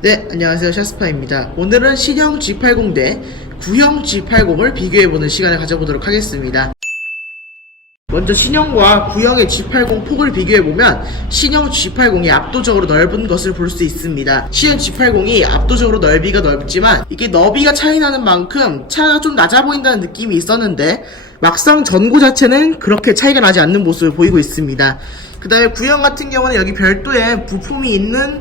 네, 안녕하세요. 샤스파입니다. 오늘은 신형 G80 대 구형 G80을 비교해보는 시간을 가져보도록 하겠습니다. 먼저 신형과 구형의 G80 폭을 비교해보면 신형 G80이 압도적으로 넓은 것을 볼 수 있습니다. 신형 G80이 압도적으로 넓이가 넓지만 이게 너비가 차이나는 만큼 차가 좀 낮아 보인다는 느낌이 있었는데 막상 전고 자체는 그렇게 차이가 나지 않는 모습을 보이고 있습니다. 그 다음에 구형 같은 경우는 여기 별도의 부품이 있는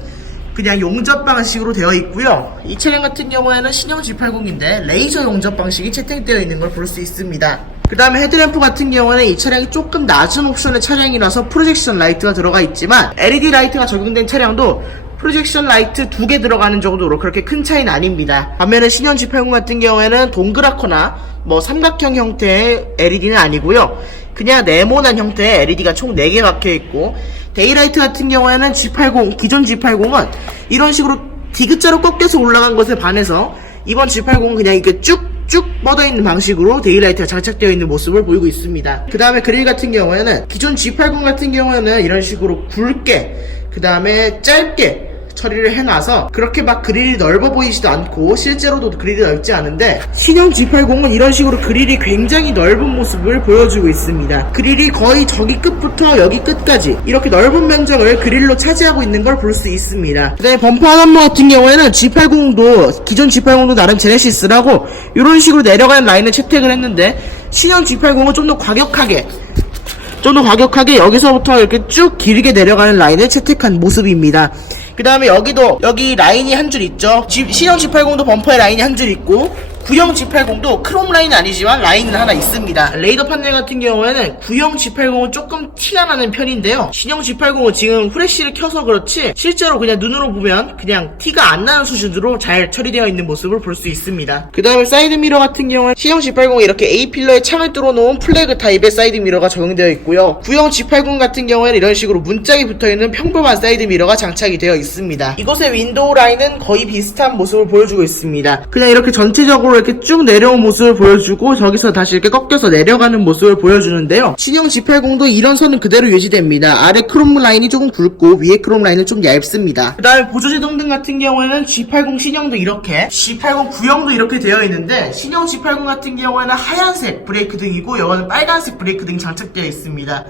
그냥 용접 방식으로 되어 있고요. 이 차량 같은 경우에는 신형 G80인데 레이저 용접 방식이 채택되어 있는 걸 볼 수 있습니다. 그 다음에 헤드램프 같은 경우는 이 차량이 조금 낮은 옵션의 차량이라서 프로젝션 라이트가 들어가 있지만 LED 라이트가 적용된 차량도 프로젝션 라이트 2개 들어가는 정도로 그렇게 큰 차이는 아닙니다. 반면에 신형 G80 같은 경우에는 동그랗거나 삼각형 형태의 LED는 아니고요. 그냥 네모난 형태의 LED가 총 4개 박혀있고 데이라이트 같은 경우에는 기존 G80은 이런 식으로 디귿자로 꺾여서 올라간 것에 반해서 이번 G80은 그냥 이렇게 쭉쭉 뻗어있는 방식으로 데이라이트가 장착되어 있는 모습을 보이고 있습니다. 그 다음에 그릴 같은 경우에는 기존 G80 같은 경우에는 이런 식으로 굵게 그 다음에 짧게 처리를 해놔서 그렇게 막 그릴이 넓어 보이지도 않고 실제로도 그릴이 넓지 않은데 신형 G80은 이런 식으로 그릴이 굉장히 넓은 모습을 보여주고 있습니다. 그릴이 거의 저기 끝부터 여기 끝까지 이렇게 넓은 면적을 그릴로 차지하고 있는 걸 볼 수 있습니다. 그 다음에 범퍼 하단부 같은 경우에는 G80도 기존 G80도 나름 제네시스라고 이런 식으로 내려가는 라인을 채택을 했는데 신형 G80은 좀 더 과격하게 여기서부터 이렇게 쭉 길게 내려가는 라인을 채택한 모습입니다. 그 다음에 여기 라인이 한 줄 있죠. 신형 G80도 범퍼에 라인이 한 줄 있고 구형 G80도 크롬 라인은 아니지만 라인은 하나 있습니다. 레이더 판넬 같은 경우에는 구형 G80은 조금 티가 나는 편인데요. 신형 G80은 지금 후레쉬를 켜서 그렇지 실제로 그냥 눈으로 보면 그냥 티가 안 나는 수준으로 잘 처리되어 있는 모습을 볼 수 있습니다. 그 다음에 사이드 미러 같은 경우는 신형 G80은 이렇게 A필러에 창을 뚫어놓은 플래그 타입의 사이드 미러가 적용되어 있고요. 구형 G80 같은 경우에는 이런 식으로 문짝이 붙어있는 평범한 사이드 미러가 장착이 되어 있습니다. 이곳의 윈도우 라인은 거의 비슷한 모습을 보여주고 있습니다. 그냥 이렇게 전체적으로 이렇게 쭉 내려온 모습을 보여주고 저기서 다시 이렇게 꺾여서 내려가는 모습을 보여주는데요. 신형 G80도 이런 선은 그대로 유지됩니다. 아래 크롬 라인이 조금 굵고 위에 크롬 라인은 좀 얇습니다. 그 다음에 보조제동등 같은 경우에는 G80 신형도 이렇게 G80 구형도 이렇게 되어 있는데 신형 G80 같은 경우에는 하얀색 브레이크 등이고 이거는 빨간색 브레이크 등이 장착되어 있습니다.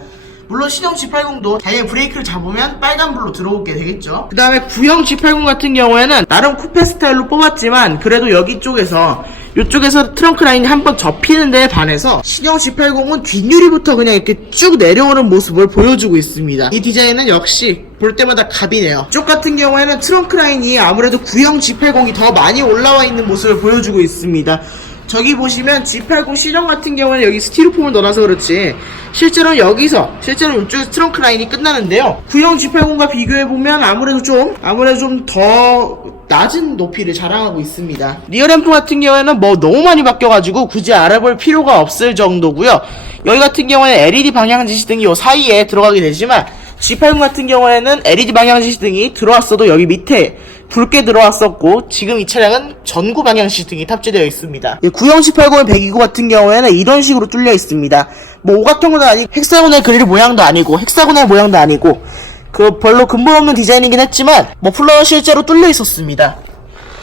물론 신형 G80도 당연히 브레이크를 잡으면 빨간불로 들어오게 되겠죠. 그 다음에 구형 G80 같은 경우에는 나름 쿠페 스타일로 뽑았지만 그래도 이쪽에서 트렁크 라인이 한번 접히는 데에 반해서 신형 G80은 뒷유리부터 그냥 이렇게 쭉 내려오는 모습을 보여주고 있습니다. 이 디자인은 역시 볼 때마다 갑이네요. 이쪽 같은 경우에는 트렁크 라인이 아무래도 구형 G80이 더 많이 올라와 있는 모습을 보여주고 있습니다. 저기 보시면 G80 신형 같은 경우는 여기 스티로폼을 넣어놔서 그렇지 실제로 이쪽에서 트렁크 라인이 끝나는데요. 구형 G80과 비교해보면 아무래도 좀 더 낮은 높이를 자랑하고 있습니다. 리어램프 같은 경우에는 너무 많이 바뀌어가지고 굳이 알아볼 필요가 없을 정도고요. 여기 같은 경우에는 LED 방향 지시등이 요 사이에 들어가게 되지만 G80 같은 경우에는 LED 방향 지시등이 들어왔어도 여기 밑에 붉게 들어왔었고 지금 이 차량은 전구 방향 지시등이 탑재되어 있습니다. 구형 G80의 배기구 같은 경우에는 이런 식으로 뚫려 있습니다. 오각형은 아니고 헥사고널 그릴 모양도 아니고 헥사고널 모양도 아니고 별로 근본 없는 디자인이긴 했지만 머플러는 실제로 뚫려 있었습니다.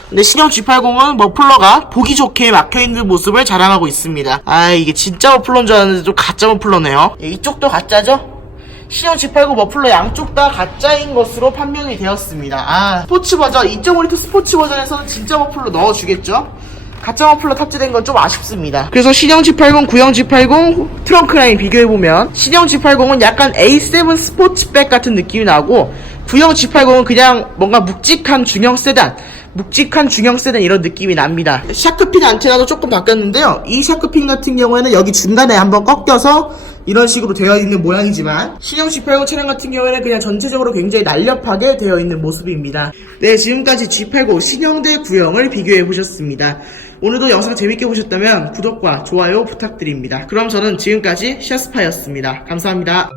근데 신형 G80은 머플러가 보기 좋게 막혀있는 모습을 자랑하고 있습니다. 이게 진짜 머플러인 줄 알았는데 좀 가짜 머플러네요. 이쪽도 가짜죠? 신형 G80 머플러 양쪽 다 가짜인 것으로 판명이 되었습니다. 스포츠 버전 2.5L 스포츠 버전에서는 진짜 머플러 넣어주겠죠? 가짜 머플러 탑재된 건 좀 아쉽습니다. 그래서 신형 G80, 구형 G80 트렁크 라인 비교해보면 신형 G80은 약간 A7 스포츠백 같은 느낌이 나고 구형 G80은 그냥 뭔가 묵직한 중형 세단 이런 느낌이 납니다. 샤크핀 안테나도 조금 바뀌었는데요. 이 샤크핀 같은 경우에는 여기 중간에 한번 꺾여서 이런 식으로 되어 있는 모양이지만 신형 G80 차량 같은 경우에는 그냥 전체적으로 굉장히 날렵하게 되어 있는 모습입니다. 네, 지금까지 G80 신형 대 구형을 비교해 보셨습니다. 오늘도 영상 재밌게 보셨다면 구독과 좋아요 부탁드립니다. 그럼 저는 지금까지 샤스파였습니다. 감사합니다.